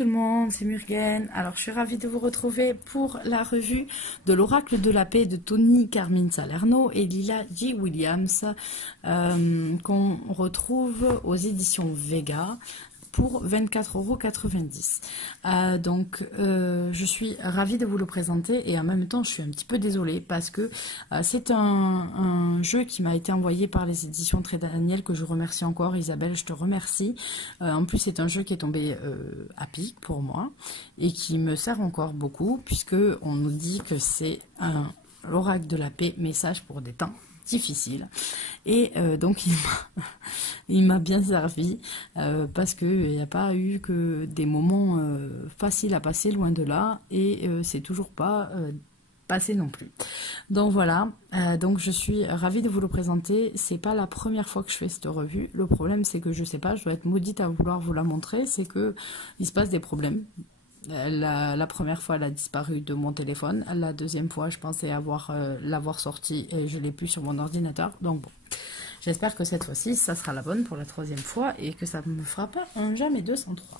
tout le monde, c'est Murugen. Alors je suis ravie de vous retrouver pour la revue de l'Oracle de la paix de Tony Carmine Salerno et Lila J. Williams qu'on retrouve aux éditions Vega pour 24,90 €. Donc je suis ravie de vous le présenter et en même temps je suis un petit peu désolée parce que c'est un jeu qui m'a été envoyé par les éditions Très Daniel, que je remercie encore. Isabelle, je te remercie. En plus c'est un jeu qui est tombé à pic pour moi et qui me sert encore beaucoup, puisque on nous dit que c'est l'oracle de la paix, message pour des temps difficile, et donc il m'a bien servi parce qu'il n'y a pas eu que des moments faciles à passer, loin de là, et c'est toujours pas passé non plus. Donc voilà, donc je suis ravie de vous le présenter. C'est pas la première fois que je fais cette revue. Le problème c'est que je sais pas, je dois être maudite à vouloir vous la montrer, c'est que il se passe des problèmes. La première fois, elle a disparu de mon téléphone. La deuxième fois, je pensais l'avoir sortie et je l'ai plus sur mon ordinateur. Donc bon, j'espère que cette fois-ci, ça sera la bonne pour la troisième fois et que ça ne me fera pas un jamais 203.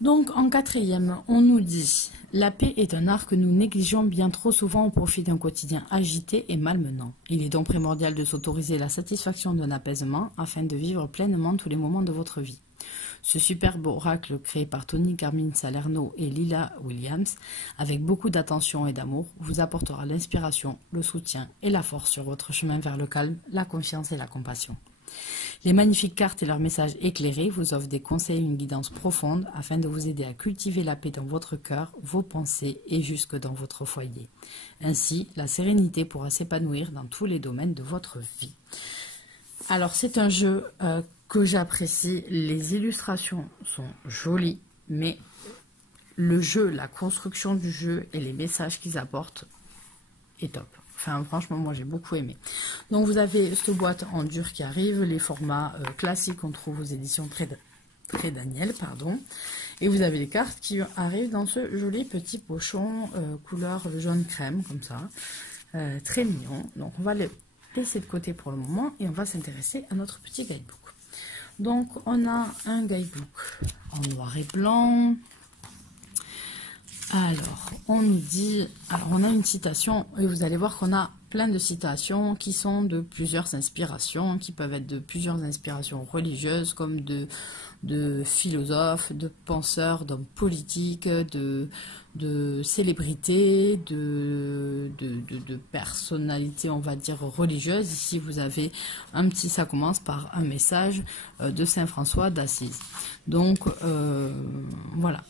Donc en quatrième, on nous dit: la paix est un art que nous négligeons bien trop souvent au profit d'un quotidien agité et malmenant. Il est donc primordial de s'autoriser la satisfaction d'un apaisement afin de vivre pleinement tous les moments de votre vie. Ce superbe oracle créé par Tony Carmine Salerno et Lila Williams, avec beaucoup d'attention et d'amour, vous apportera l'inspiration, le soutien et la force sur votre chemin vers le calme, la confiance et la compassion. Les magnifiques cartes et leurs messages éclairés vous offrent des conseils et une guidance profonde afin de vous aider à cultiver la paix dans votre cœur, vos pensées et jusque dans votre foyer. Ainsi, la sérénité pourra s'épanouir dans tous les domaines de votre vie. Alors, c'est un jeu que j'apprécie. Les illustrations sont jolies, mais le jeu, la construction du jeu et les messages qu'ils apportent est top. Enfin, franchement, moi, j'ai beaucoup aimé. Donc, vous avez cette boîte en dur qui arrive, les formats classiques qu'on trouve aux éditions Très Daniel, pardon. Et vous avez les cartes qui arrivent dans ce joli petit pochon couleur jaune crème, comme ça. Très mignon. Donc, on va les laisser de côté pour le moment et on va s'intéresser à notre petit guidebook. Donc, on a un guidebook en noir et blanc. Alors, on nous dit... Alors, on a une citation, et vous allez voir qu'on a plein de citations qui sont de plusieurs inspirations, qui peuvent être de plusieurs inspirations religieuses, comme de philosophes, de penseurs, d'hommes politiques, de célébrités, de personnalités, on va dire, religieuses. Ici, vous avez ça commence par un message de Saint François d'Assise. Donc, voilà,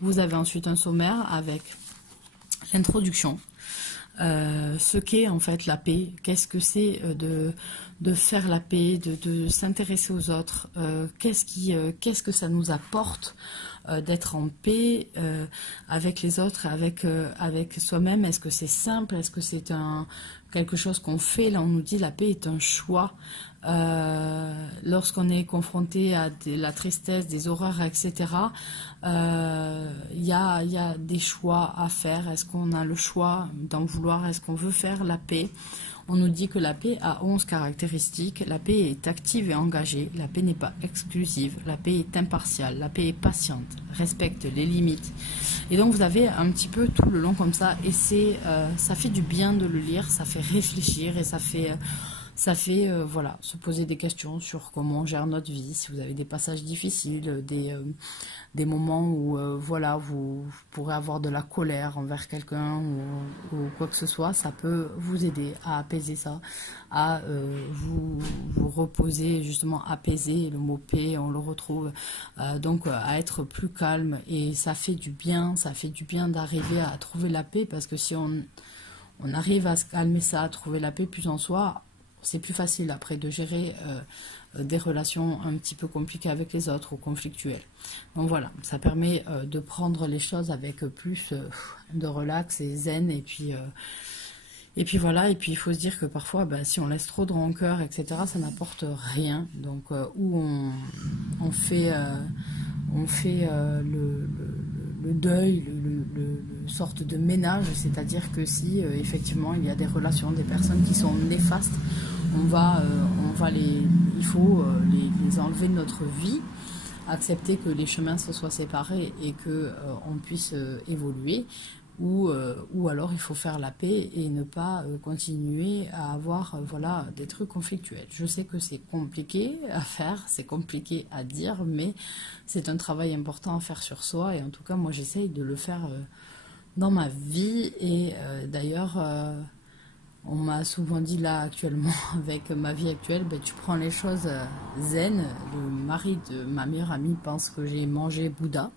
vous avez ensuite un sommaire avec l'introduction, ce qu'est en fait la paix, qu'est-ce que c'est de faire la paix, de s'intéresser aux autres, qu'est-ce que ça nous apporte d'être en paix avec les autres, avec soi-même. Est-ce que c'est simple, est-ce que c'est quelque chose qu'on fait? Là on nous dit la paix est un choix. Lorsqu'on est confronté à la tristesse, des horreurs, etc., il y a des choix à faire. Est-ce qu'on a le choix d'en vouloir? Est-ce qu'on veut faire la paix? On nous dit que la paix a 11 caractéristiques. La paix est active et engagée. La paix n'est pas exclusive. La paix est impartiale. La paix est patiente, respecte les limites. Et donc vous avez un petit peu tout le long comme ça. Et ça fait du bien de le lire. Ça fait réfléchir et ça fait voilà, se poser des questions sur comment on gère notre vie. Si vous avez des passages difficiles, des moments où voilà, vous pourrez avoir de la colère envers quelqu'un ou quoi que ce soit, ça peut vous aider à apaiser ça, à vous reposer, justement apaiser. Le mot paix, on le retrouve, donc à être plus calme, et ça fait du bien d'arriver à trouver la paix, parce que si on arrive à se calmer ça, à trouver la paix plus en soi, c'est plus facile après de gérer des relations un petit peu compliquées avec les autres ou conflictuelles. Donc voilà, ça permet de prendre les choses avec plus de relax et zen, et puis voilà. Et puis il faut se dire que parfois, si on laisse trop de rancœur, etc., ça n'apporte rien. Donc où on fait le deuil, le sorte de ménage, c'est-à-dire que si effectivement il y a des relations, des personnes qui sont néfastes, il faut les enlever de notre vie accepter que les chemins se soient séparés et que on puisse évoluer, ou alors il faut faire la paix et ne pas continuer à avoir voilà, des trucs conflictuels. Je sais que c'est compliqué à faire, c'est compliqué à dire, mais c'est un travail important à faire sur soi, et en tout cas moi j'essaye de le faire dans ma vie. Et d'ailleurs on m'a souvent dit là actuellement avec ma vie actuelle, ben, tu prends les choses zen. Le mari de ma meilleure amie pense que j'ai mangé Bouddha.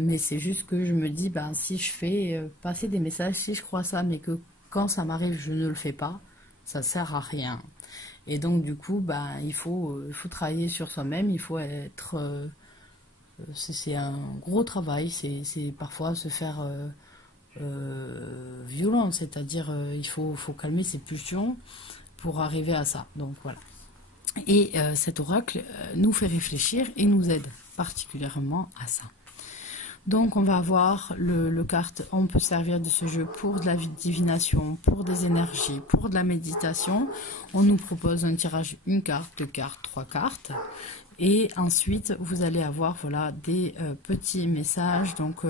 Mais c'est juste que je me dis, ben, si je fais passer des messages, si je crois ça, mais que quand ça m'arrive, je ne le fais pas, ça sert à rien. Et donc, du coup, ben, il faut travailler sur soi-même, il faut être... c'est un gros travail, c'est parfois se faire violent, c'est-à-dire il faut calmer ses pulsions pour arriver à ça. Donc, voilà. Et cet oracle nous fait réfléchir et nous aide particulièrement à ça. Donc on va avoir le carte, on peut servir de ce jeu pour de la divination, pour des énergies, pour de la méditation. On nous propose un tirage, une carte, deux cartes, trois cartes. Et ensuite, vous allez avoir voilà, des petits messages donc,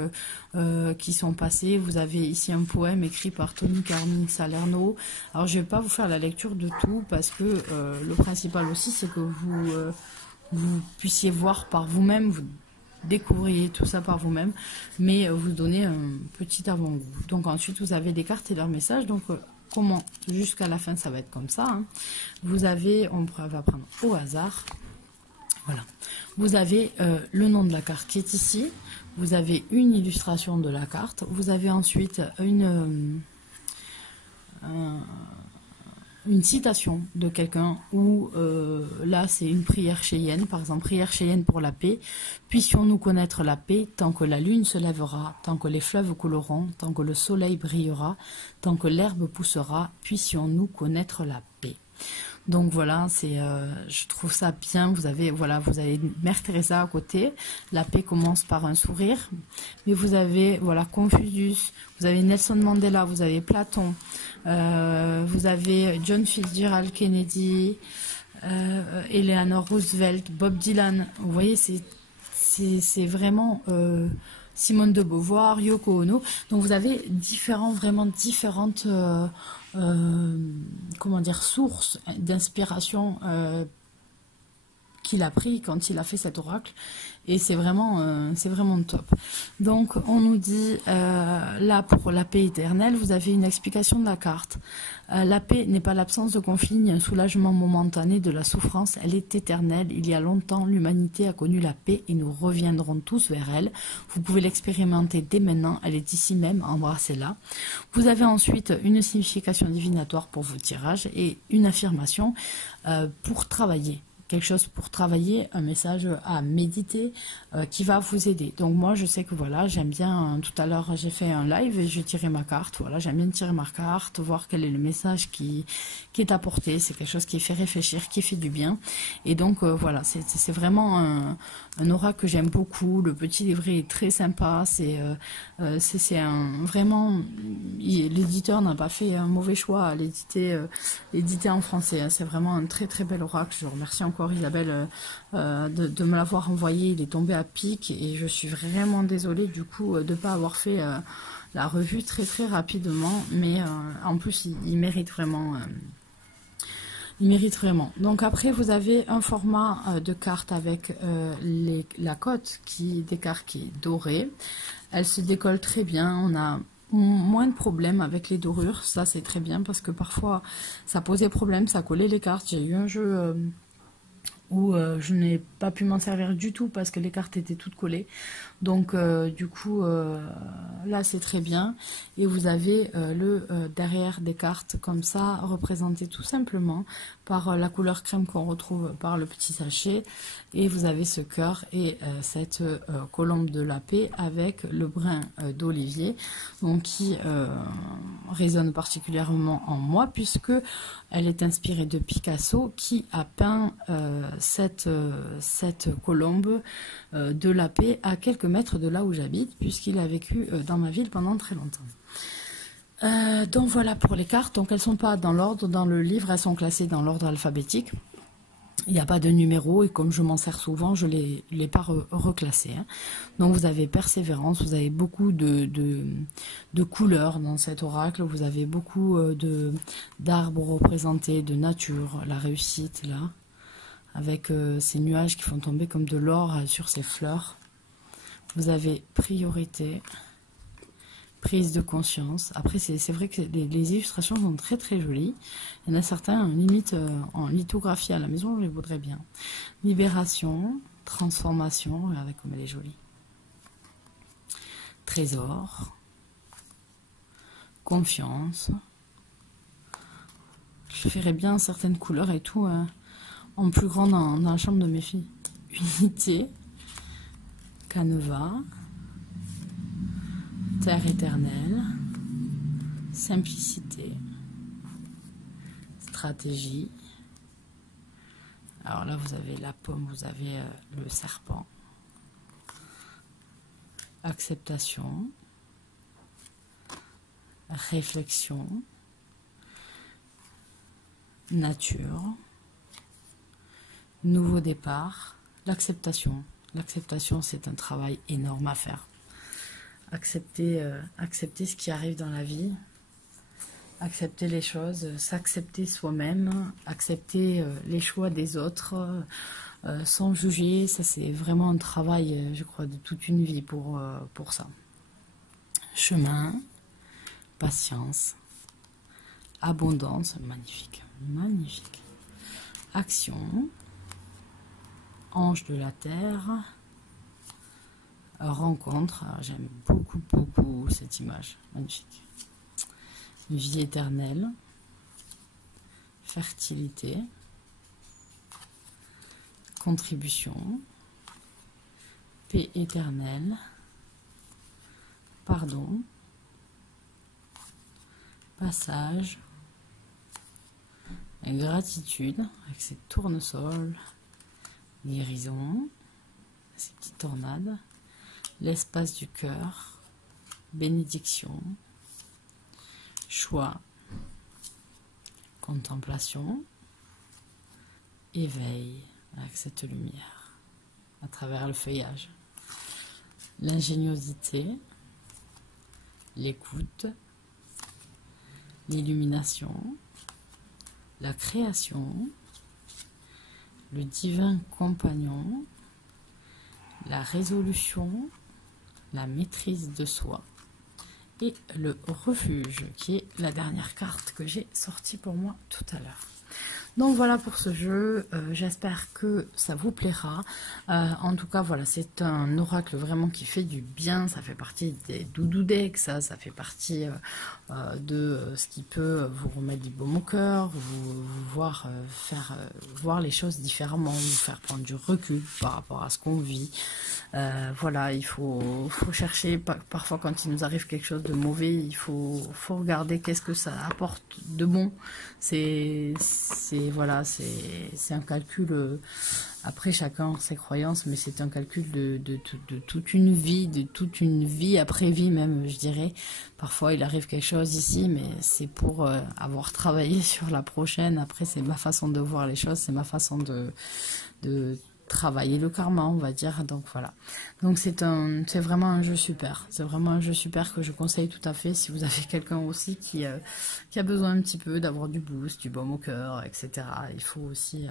qui sont passés. Vous avez ici un poème écrit par Tony Carmine Salerno. Alors je ne vais pas vous faire la lecture de tout parce que le principal aussi, c'est que vous puissiez voir par vous-même, vous découvriez tout ça par vous-même, mais vous donnez un petit avant-goût. Donc ensuite vous avez des cartes et leurs messages. Donc comment jusqu'à la fin ça va être comme ça, hein. Vous avez, on va prendre au hasard, voilà, vous avez le nom de la carte qui est ici, vous avez une illustration de la carte, vous avez ensuite une citation de quelqu'un, ou là c'est une prière cheyenne, par exemple, prière cheyenne pour la paix. Puissions-nous connaître la paix tant que la lune se lèvera, tant que les fleuves couleront, tant que le soleil brillera, tant que l'herbe poussera, puissions-nous connaître la paix. Donc voilà, c'est, je trouve ça bien. Vous avez Mère Teresa à côté. La paix commence par un sourire. Mais vous avez voilà Confucius, vous avez Nelson Mandela, vous avez Platon, vous avez John Fitzgerald Kennedy, Eleanor Roosevelt, Bob Dylan. Vous voyez, c'est vraiment Simone de Beauvoir, Yoko Ono. Donc vous avez vraiment différentes comment dire, sources d'inspiration qu'il a pris quand il a fait cet oracle, et c'est vraiment top. Donc on nous dit là, pour la paix éternelle, vous avez une explication de la carte. La paix n'est pas l'absence de conflit ni un soulagement momentané de la souffrance, elle est éternelle. Il y a longtemps, l'humanité a connu la paix et nous reviendrons tous vers elle. Vous pouvez l'expérimenter dès maintenant, elle est ici même, embrassez-la. Vous avez ensuite une signification divinatoire pour vos tirages et une affirmation pour travailler. Quelque chose pour travailler, un message à méditer qui va vous aider. Donc moi je sais que voilà, j'aime bien, tout à l'heure j'ai fait un live et j'ai tiré ma carte, voilà, j'aime bien tirer ma carte, voir quel est le message qui est apporté. C'est quelque chose qui fait réfléchir, qui fait du bien, et donc voilà, c'est vraiment un oracle que j'aime beaucoup. Le petit livret est très sympa, c'est vraiment, l'éditeur n'a pas fait un mauvais choix à l'éditer en français, hein. C'est vraiment un très très bel oracle. Je remercie encore Isabelle de me l'avoir envoyé. Il est tombé à pic et je suis vraiment désolée du coup de ne pas avoir fait la revue très très rapidement, mais en plus il mérite vraiment. Il mérite vraiment. Donc après vous avez un format de carte avec la cote des cartes qui est dorée. Elle se décolle très bien. On a moins de problèmes avec les dorures. Ça c'est très bien parce que parfois ça posait problème, ça collait les cartes. J'ai eu un jeu où je n'ai pas pu m'en servir du tout parce que les cartes étaient toutes collées. Donc du coup là c'est très bien. Et vous avez derrière des cartes comme ça, représentées tout simplement par la couleur crème qu'on retrouve par le petit sachet. Et vous avez ce cœur et cette colombe de la paix avec le brin d'olivier, donc qui résonne particulièrement en moi puisque elle est inspirée de Picasso qui a peint cette colombe de la paix à quelques mètres de là où j'habite, puisqu'il a vécu dans ma ville pendant très longtemps. Donc voilà pour les cartes. Donc elles ne sont pas dans l'ordre dans le livre, elles sont classées dans l'ordre alphabétique. Il n'y a pas de numéro et comme je m'en sers souvent, je ne l'ai pas reclassé. Hein. Donc vous avez persévérance, vous avez beaucoup de couleurs dans cet oracle, vous avez beaucoup d'arbres représentés, de nature, la réussite là, avec ces nuages qui font tomber comme de l'or sur ces fleurs. Vous avez priorité, prise de conscience. Après, c'est vrai que les illustrations sont très très jolies. Il y en a certains, limite en lithographie à la maison, je les voudrais bien. Libération, transformation, regardez comme elle est jolie. Trésor, confiance. Je ferais bien certaines couleurs et tout en plus grand dans la chambre de mes filles. Unité, canevas. Terre éternelle, simplicité, stratégie. Alors là, vous avez la pomme, vous avez le serpent. Acceptation, réflexion, nature, nouveau départ, l'acceptation. L'acceptation, c'est un travail énorme à faire. Accepter ce qui arrive dans la vie, accepter les choses, s'accepter soi-même, accepter les choix des autres, sans juger. Ça, c'est vraiment un travail, je crois, de toute une vie pour ça. Chemin, patience, abondance, magnifique, magnifique. Action, ange de la terre. Rencontre, j'aime beaucoup cette image, magnifique. Vie éternelle, fertilité, contribution, paix éternelle, pardon, passage, gratitude avec ces tournesols, guérison, ces petites tornades. L'espace du cœur, bénédiction, choix, contemplation, éveil avec cette lumière à travers le feuillage. L'ingéniosité, l'écoute, l'illumination, la création, le divin compagnon, la résolution, la maîtrise de soi et le refuge qui est la dernière carte que j'ai sortie pour moi tout à l'heure. Donc voilà pour ce jeu, j'espère que ça vous plaira. En tout cas, voilà, c'est un oracle vraiment qui fait du bien. Ça fait partie des doudou decks, ça fait partie de ce qui peut vous remettre du baume au cœur, vous voir faire voir les choses différemment, vous faire prendre du recul par rapport à ce qu'on vit. Voilà, il faut chercher, parfois quand il nous arrive quelque chose de mauvais, il faut regarder qu'est-ce que ça apporte de bon. Voilà, c'est un calcul, après chacun ses croyances, mais c'est un calcul de toute une vie après vie même, je dirais. Parfois il arrive quelque chose ici, mais c'est pour avoir travaillé sur la prochaine. Après c'est ma façon de voir les choses, c'est ma façon de travailler le karma, on va dire. Donc voilà, donc c'est vraiment un jeu super, c'est vraiment un jeu super que je conseille tout à fait si vous avez quelqu'un aussi qui a besoin un petit peu d'avoir du boost, du baume au cœur, etc. Il faut aussi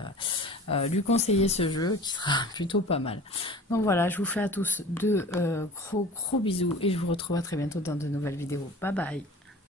lui conseiller ce jeu qui sera plutôt pas mal. Donc voilà, je vous fais à tous de gros bisous et je vous retrouve à très bientôt dans de nouvelles vidéos. Bye bye.